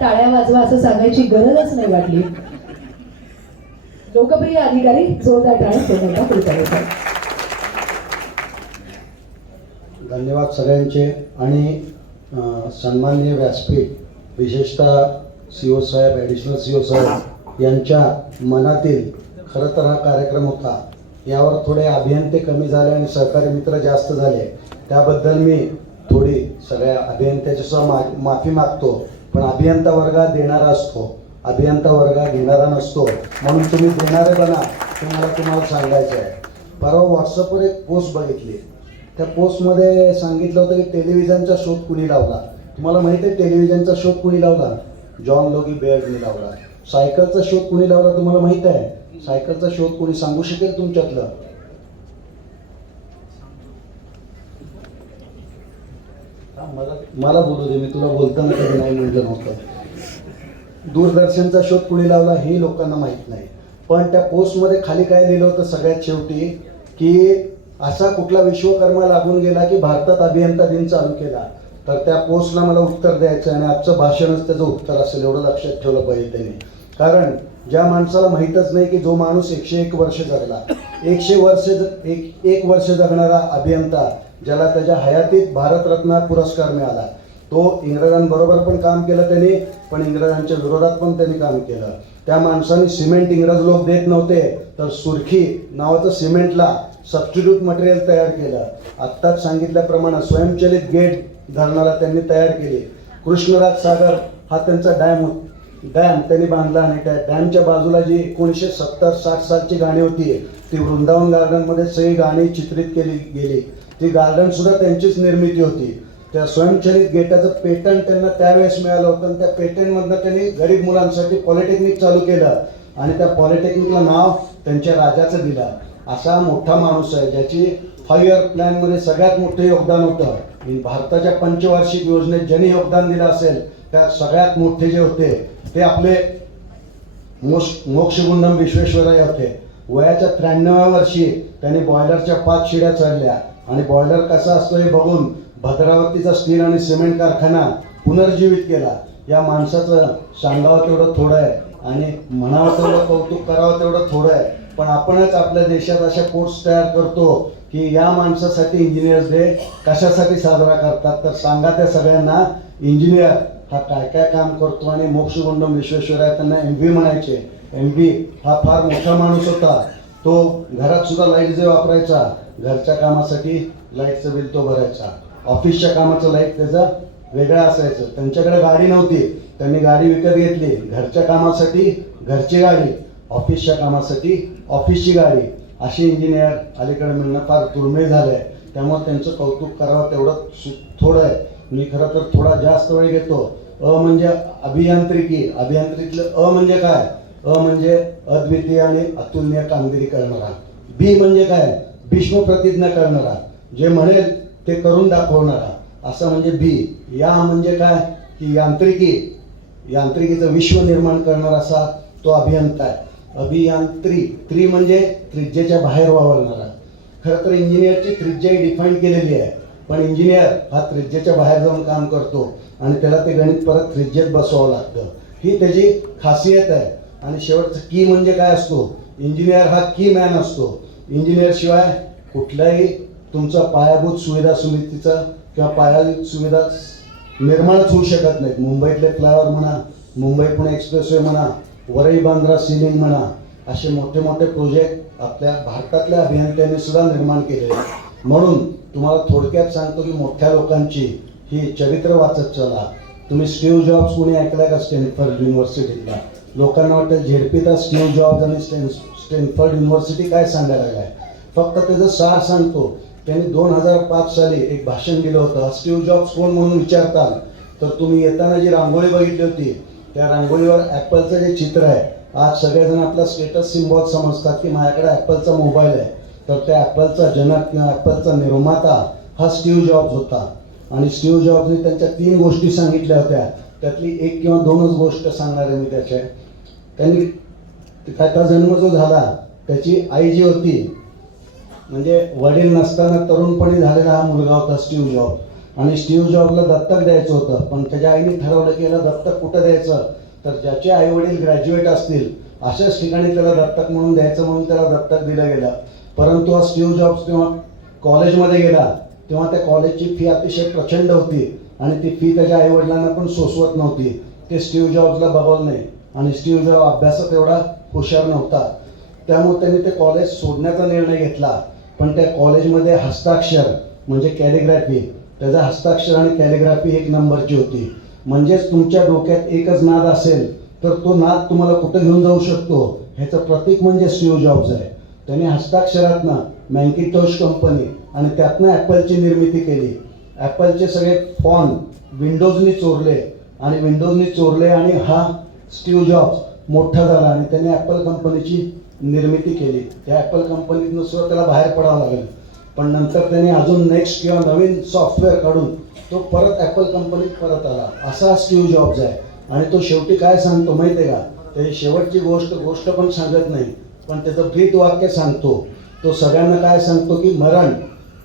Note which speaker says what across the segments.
Speaker 1: टाळ्या वाजवा असं सांगायची गरजच नाही वाटली. लोकप्रिय अधिकारी जोरदार टाळ्या सोडण्याचा पुढचा
Speaker 2: धन्यवाद सगळ्यांचे आणि सन्माननीय व्यासपीठ विशेषतः सी ओ साहेब ॲडिशनल सी ओ साहेब यांच्या मनातील खरं तर हा कार्यक्रम होता. यावर थोडे अभियंते कमी झाले आणि सहकारी मित्र जास्त झाले. त्याबद्दल मी थोडी सगळ्या अभियंत्याच्या सुद्धा मा माफी मागतो. पण अभियंता वर्गात देणारा असतो. अभियंता वर्गात घेणारा नसतो. म्हणून तुम्ही देणारे बना हे मला तुम्हाला सांगायचं आहे. परवा व्हॉट्सअपवर एक पोस्ट बघितली. त्या पोस्टमध्ये सांगितलं होतं की टेलिव्हिजनचा शोध कुणी लावला? तुम्हाला माहिती आहे टेलिव्हिजनचा शोध कुणी लावला? जॉन लोगी बेअर्डनी लावला. सायकलचा शोध कुणी लावला तुम्हाला माहीत आहे? सायकलचा शोध कोणी सांगू शकेल तुमच्यातलं हा, मला बोलू दे मी तुला बोलताना कधी नाही म्हटलं नव्हतं. दूरदर्शनचा शोध कुणी लावला हे लोकांना माहीत नाही. पण त्या पोस्टमध्ये खाली काय लिहिलं होतं सगळ्यात शेवटी की असा कुठला विश्वकर्मा लागून गेला की भारतात अभियंता दिन चालू केला. तर त्या पोस्टला मला उत्तर द्यायचं आहे आणि आजचं भाषणच त्याचं उत्तर असेल एवढं लक्षात ठेवलं पाहिजे त्यांनी. कारण ज्या माणसाला माहीतच नाही की जो माणूस एकशे एक वर्ष जगला एकशे वर्ष एक एक वर्ष जगणारा अभियंता ज्याला त्याच्या हयातीत भारतरत्न पुरस्कार मिळाला. तो इंग्रजांबरोबर पण काम केलं त्यांनी पण इंग्रजांच्या विरोधात पण त्यांनी काम केलं. त्या माणसाने सिमेंट इंग्रज लोक देत नव्हते तर सुरखी नावाचं सिमेंटला सबस्टिट्यूट मटेरियल तयार केलं. आत्ताच सांगितल्याप्रमाणे स्वयंचलित गेट धरणाला त्यांनी तयार केली. कृष्णराज सागर हा त्यांचा डॅम डॅम त्यांनी बांधला आणि त्या डॅमच्या बाजूला जी एकोणीसशे सत्तर साठ सालची गाणी होती ती वृंदावन गार्डनमध्ये सगळी गाणी चित्रित केली गेली. ती गार्डन सुद्धा त्यांचीच निर्मिती होती. त्या स्वयंचलित गेटाचं पेटंट त्यांना त्यावेळेस मिळालं होतं आणि त्या पेटंटमधनं त्यांनी गरीब मुलांसाठी पॉलिटेक्निक चालू केलं आणि त्या पॉलिटेक्निकला नाव त्यांच्या राजाचं दिलं. असा मोठा माणूस आहे ज्याची फाईव्ह इयर प्लॅनमध्ये सगळ्यात मोठं योगदान होतं. भारताच्या पंचवार्षिक योजनेत ज्यांनी योगदान दिलं असेल त्यात सगळ्यात मोठे जे होते ते आपले मोक्ष मोक्षगुंडम विश्वेश्वराय होते. वयाच्या त्र्याण्णव्या वर्षी त्यांनी बॉयलरच्या पाच शिड्या चढल्या. आणि बॉयलर कसा असतो हे बघून भद्रावतीचा स्टील आणि सिमेंट कारखाना पुनर्जीवित केला. या माणसाचं सांगावं तेवढं थोडं आहे आणि म्हणावं तेवढं कौतुक करावं तेवढं थोडं आहे. पण आपणच आपल्या देशात अशा कोर्स तयार करतो की या माणसासाठी इंजिनियर्स डे कशासाठी साजरा करतात? तर सांगा त्या सगळ्यांना इंजिनियर हा काय काय काम करतो? आणि मोक्षगुंडम विश्वेश्वराय त्यांना एम बी म्हणायचे. एम बी हा फार मोठा माणूस होता. तो घरात सुद्धा लाइट जे वापरायचा घरच्या कामासाठी लाईटचं बिल तो भरायचा. ऑफिसच्या कामाचं लाइट त्याचं वेगळं असायचं. त्यांच्याकडे गाडी नव्हती. त्यांनी गाडी विकत घेतली. घरच्या कामासाठी घरची गाडी ऑफिसच्या कामासाठी ऑफिसची गाडी. असे इंजिनियर अलीकडे मिळणं फार दुर्मिळ झालं आहे त्यामुळे त्यांचं कौतुक करावं तेवढं सु थोडं आहे. मी खरं तर थोडा जास्त वेळ घेतो. अ म्हणजे अभियांत्रिकी. अभियांत्रिकीतलं अ म्हणजे काय? अ म्हणजे अद्वितीय आणि अतुलनीय कामगिरी करणारा. बी म्हणजे काय? भीष्म प्रतिज्ञा करणारा जे म्हणेल ते करून दाखवणारा असं म्हणजे बी या म्हणजे काय? की यांत्रिकी. यांत्रिकीचं विश्व निर्माण करणारा असा तो अभियंता आहे. अभियांत्री. त्रि म्हणजे त्रिज्येच्या बाहेर वावरणारा. खरं तर इंजिनियरची त्रिज्या डिफाईन केलेली आहे. पण इंजिनियर हा त्रिज्येच्या बाहेर जाऊन काम करतो आणि त्याला ते गणित परत त्रिज्येत बसवावं लागतं. ही त्याची खासियत आहे. आणि शेवटचं की म्हणजे काय असतो? इंजिनियर हा की मॅन असतो. इंजिनियरशिवाय कुठल्याही तुमचा पायाभूत सुविधा समितीचा किंवा पायाभूत सुविधा निर्माणच होऊ शकत नाहीत. मुंबईतले फ्लायओव्हर म्हणा मुंबई पुणे एक्सप्रेसवे म्हणा वरई बांद्रा सिलिंग म्हणा असे मोठे मोठे प्रोजेक्ट आपल्या भारतातल्या अभियंत्यांनी सुद्धा निर्माण केले म्हणून तुम्हाला थोडक्यात सांगतो की मोठ्या लोकांची ही चरित्र वाचत चला. तुम्ही स्टीव्ह जॉब्स कोणी ऐकलाय का? स्टॅनफर्ड युनिव्हर्सिटीतला? लोकांना वाटतं झेडपीचा स्टीव्ह जॉब्स आणि स्टॅन स्टॅनफर्ड युनिव्हर्सिटी काय सांगायला लागलाय? फक्त त्याचं सार सांगतो. त्यांनी दोन हजार पाच साली एक भाषण दिलं होतं स्टीव्ह जॉब्स कोण म्हणून विचारताल? तर तुम्ही येताना जी रांगोळी बघितली होती त्या रांगोळीवर ॲपलचं जे चित्र आहे आज सगळेजण आपला स्टेटस सिम्बॉल समजतात की माझ्याकडे ॲपलचा मोबाईल आहे. तर त्या ॲपलचा जनक किंवा ॲपलचा निर्माता हा स्टीव्ह जॉब्स होता. आणि स्टीव्ह जॉब्सने त्यांच्या तीन गोष्टी सांगितल्या होत्या. त्यातली एक किंवा दोनच गोष्ट सांगणार आहे मी त्याच्या त्यांनी त्याचा जन्म जो झाला त्याची आई जी होती म्हणजे वडील नसताना तरुणपणी झालेला हा मुलगा होता स्टीव जॉब आणि स्टीव जॉबला दत्तक द्यायचं होतं पण त्याच्या आईने ठरवलं की याला दत्तक कुठं द्यायचं? तर ज्याचे आई वडील ग्रॅज्युएट असतील अशाच ठिकाणी त्याला दत्तक म्हणून द्यायचं म्हणून त्याला दत्तक दिलं गेलं. परंतु हा स्टीव्ह जॉब्स तेव्हा कॉलेजमध्ये गेला तेव्हा त्या कॉलेजची फी अतिशय प्रचंड होती आणि ती फी त्याच्या आई वडिलांना पण सोसवत नव्हती. ते स्टीव जॉब्सला बघवलं नाही. आणि स्टीव जॉब अभ्यासात एवढा हुशार नव्हता. त्यामुळे त्यांनी ते कॉलेज सोडण्याचा निर्णय घेतला. पण त्या कॉलेजमध्ये हस्ताक्षर म्हणजे कॅलिग्राफी त्याचा हस्ताक्षर आणि कॅलिग्राफी एक नंबरची होती. म्हणजेच तुमच्या डोक्यात एकच नाद असेल तर तो नाद तुम्हाला कुठं घेऊन जाऊ शकतो? ह्याचं प्रतीक म्हणजे स्टीव जॉब्स आहे. त्याने हस्ताक्षरातनं मँकिटोश कंपनी आणि त्यातनं ॲपलची निर्मिती केली. ॲपलचे सगळे फॉन विंडोजनी चोरले आणि विंडोजनी चोरले आणि हा स्टीव जॉब्स मोठा झाला आणि त्याने ॲपल कंपनीची निर्मिती केली. त्या ॲपल कंपनीतनं सुद्धा त्याला बाहेर पडावं लागेल. पण नंतर त्याने अजून नेक्स्ट किंवा नवीन सॉफ्टवेअर काढून तो परत ॲपल कंपनीत परत आला. असा स्टीव्ह जॉब्स आहे. आणि तो शेवटी काय सांगतो माहिती आहे का? त्याची शेवटची गोष्ट गोष्ट पण सांगत नाही पण त्याचं भीत वाक्य सांगतो. तो सगळ्यांना काय सांगतो की मरण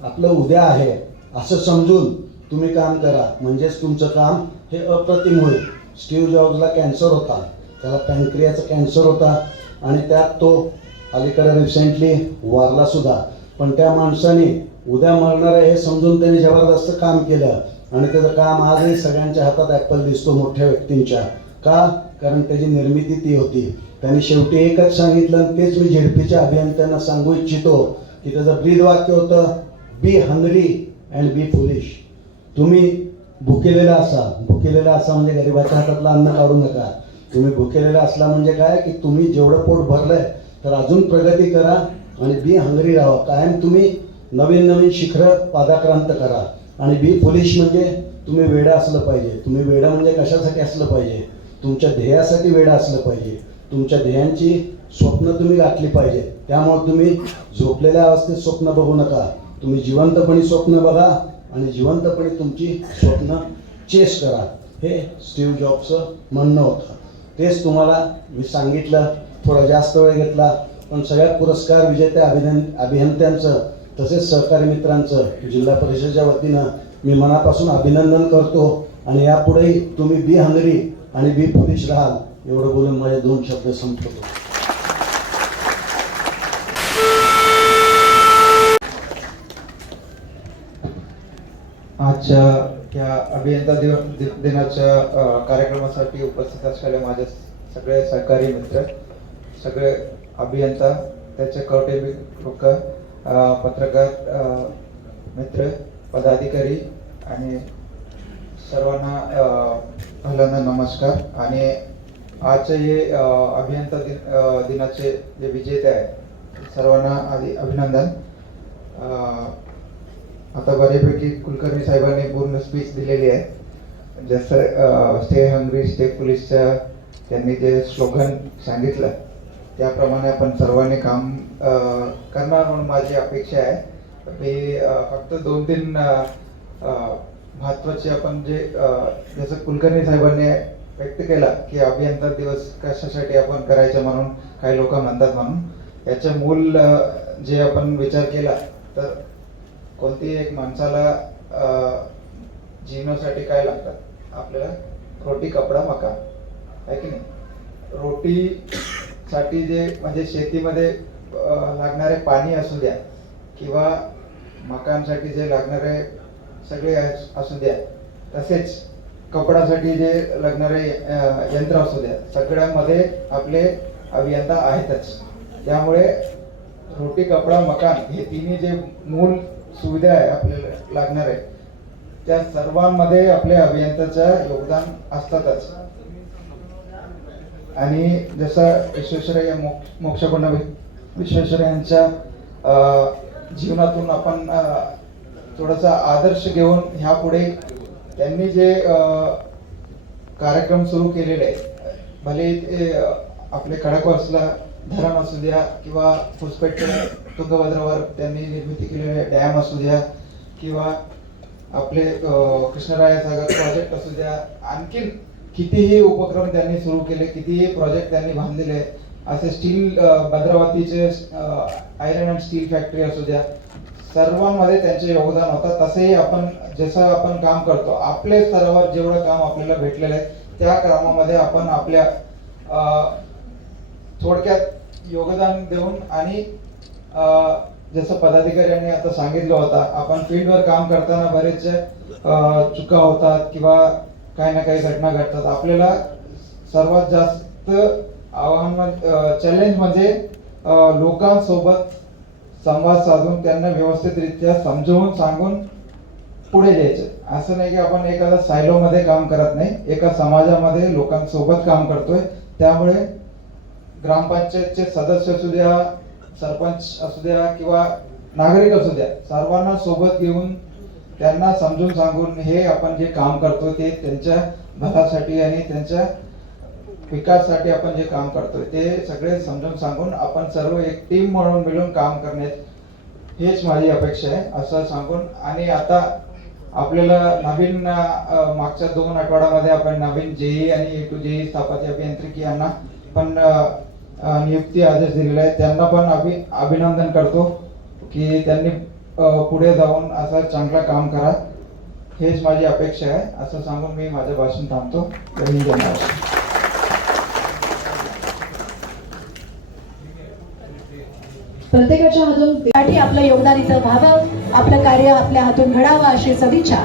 Speaker 2: आपलं उद्या आहे. असं समजून तुम्ही काम करा. म्हणजेच तुमचं काम हे अप्रतिम होईल. स्टीव्ह जॉब्सला कॅन्सर होता. त्याला पॅनक्रियाचा कॅन्सर होता आणि त्यात तो अलीकडे रिसेंटली वारला सुद्धा. पण त्या माणसाने उद्या मरणार आहे हे समजून त्याने जबरदस्त काम केलं. आणि त्याचं काम आजही सगळ्यांच्या हातात ॲपल दिसतो मोठ्या व्यक्तींच्या. का? कारण त्याची निर्मिती ती होती. त्यांनी शेवटी एकच सांगितलं आणि तेच मी झेडपीच्या अभियंत्यांना सांगू इच्छितो की त्याचं ब्रीद वाक्य होतं be hungry and be foolish तुम्ही भुकेलेला असा भुकेलेला असा म्हणजे गरिबाच्या हातातलं अन्न काढू नका. तुम्ही भुकेलेला असला म्हणजे काय की तुम्ही जेवढं पोट भरलंय तर अजून प्रगती करा आणि बी हंगरी राहा. कायम तुम्ही नवीन नवीन शिखरं पादाक्रांत करा. आणि बी फुलिश म्हणजे तुम्ही वेडा असलं पाहिजे. तुम्ही वेडा म्हणजे कशासाठी असलं पाहिजे? तुमच्या ध्येयासाठी वेडा असलं पाहिजे. तुमच्या ध्येयांची स्वप्न तुम्ही गाठली पाहिजे. त्यामुळे तुम्ही झोपलेल्या अवस्थेत स्वप्न बघू नका. तुम्ही जिवंतपणे स्वप्न बघा आणि जिवंतपणे तुमची स्वप्न चेस करा. हे स्टीव्ह जॉबचं म्हणणं होतं. तेच तुम्हाला मी सांगितलं थोडा जास्त वेळ घेतला पण सगळ्यात पुरस्कार विजेत्या अभिनन अभियंत्यांचं तसेच सहकारी मित्रांचं जिल्हा परिषदेच्या वतीनं मी मनापासून अभिनंदन करतो आणि यापुढेही तुम्ही बी हंगरी आणि बी पुलिश राहाल एवढं बोलून माझे दोन शब्द संपवतो.
Speaker 3: आजच्या या अभियंता दिव दिनाच्या कार्यक्रमासाठी उपस्थित असलेले माझे सगळे सहकारी मित्र सगळे अभियंता त्याचे कौटुंबिक लोक पत्रकार मित्र पदाधिकारी आणि सर्वांना पहिल्यांदा नमस्कार. आणि आजचे हे अभियंता दिन दिनाचे जे विजेते आहे सर्वांना आधी अभिनंदन. आता बऱ्यापैकी कुलकर्णी साहेबांनी पूर्ण स्पीच दिलेली आहे. जसं स्टे हंग्री स्टे पोलीसच्या त्यांनी जे स्लोगन सांगितलं त्याप्रमाणे आपण सर्वांनी काम करणार म्हणून माझी अपेक्षा आहे. मी फक्त दोन तीन महत्त्वाचे आपण जे जसं कुलकर्णी साहेबांनी व्यक्त केला की अभियंता दिवस कशासाठी आपण करायचं म्हणून काही लोक म्हणतात म्हणून याचं मूल जे आपण विचार केला तर कोणती एक माणसाला अ, जीवनासाठी काय लागतात? आपल्याला रोटी कपडा मकान आहे की नाही? रोटीसाठी जे म्हणजे शेतीमध्ये लागणारे पाणी असू द्या किंवा मकांसाठी जे लागणारे सगळे अस- असू द्या तसेच कपडासाठी जे लागणारे यंत्र असू द्या सगळ्यामध्ये आपले अभियंता आहेतच. त्यामुळे रोटी कपडा मकान हे तिन्ही जे मूल सुविधा आहे आपल्याला लागणार आहे. त्या सर्वांमध्ये आपल्या अभियंत्याचं योगदान असतातच. आणि जसं विश्वेश्वरय्या मोक्ष मोक्षकुंड विश्वेश्वर यांच्या जीवनातून आपण थोडासा आदर्श घेऊन ह्या पुढे त्यांनी जे कार्यक्रम सुरू केलेले आहे भले ते आपले खडकवासला धरण असू द्या किंवा पुसपेटच्या तुंगभद्रावर त्यांनी निर्मिती केलेले डॅम असू द्या किंवा आपले अं, कृष्णराय सागर प्रोजेक्ट असू द्या. आणखीन कितीही उपक्रम त्यांनी सुरू केले कितीही प्रोजेक्ट त्यांनी बांधलेले असे स्टील भद्रावतीचे आयरन अँड स्टील फॅक्टरी असू द्या. सर्वांमध्ये त्यांचे योगदान होतं. तसेही आपण जसं आपण काम करतो आपल्या स्तरावर जेवढं काम आपल्याला भेटलेलं आहे त्या कामामध्ये आपण आपल्या थोडक्यात योगदान देऊन आणि जसं पदाधिकाऱ्यांनी आता सांगितलं होतं आपण फील्डवर काम करताना बरेच चुका होतात किंवा काही ना काही घटना घडतात. आपल्याला सर्वात जास्त आव्हान चॅलेंज म्हणजे लोकांसोबत संवाद साधून त्यांना व्यवस्थितरित्या समजवून सांगून पुढे द्यायचं असं नाही की आपण एखाद्या सायलोमध्ये काम करत नाही एका समाजामध्ये लोकांसोबत काम करतोय. त्यामुळे ग्रामपंचायतचे सदस्य असू द्या सरपंच असू द्या किंवा नागरिक असू द्या सर्वांना सोबत घेऊन त्यांना समजून सांगून हे आपण जे काम करतो ते त्यांच्या भलासाठी आणि त्यांच्या विकासासाठी आपण जे काम करतोय ते सगळे समजून सांगून आपण सर्व एक टीम म्हणून मिळून काम करण्यात हेच माझी अपेक्षा आहे असं सांगून आणि आता आपल्याला नवीन मागच्या दोन आठवड्यामध्ये आपण नवीन जेई आणि ए टू जेई स्थापत्य अभियांत्रिकी यांना पण नियुक्ती आदेश दिलेला आहे. त्यांना पण अभि अभिनंदन करतो की त्यांनी पुढे जाऊन असं चांगलं काम करा. हेच माझी अपेक्षा आहे. असं सांगून मी माझं भाषण थांबतो. हिंद, महाराष्ट्र.
Speaker 1: प्रत्येकाच्या हातून
Speaker 4: साठी आपलं योगदान इथं व्हावं. आपलं कार्य आपल्या हातून घडावं अशी सदिच्छा.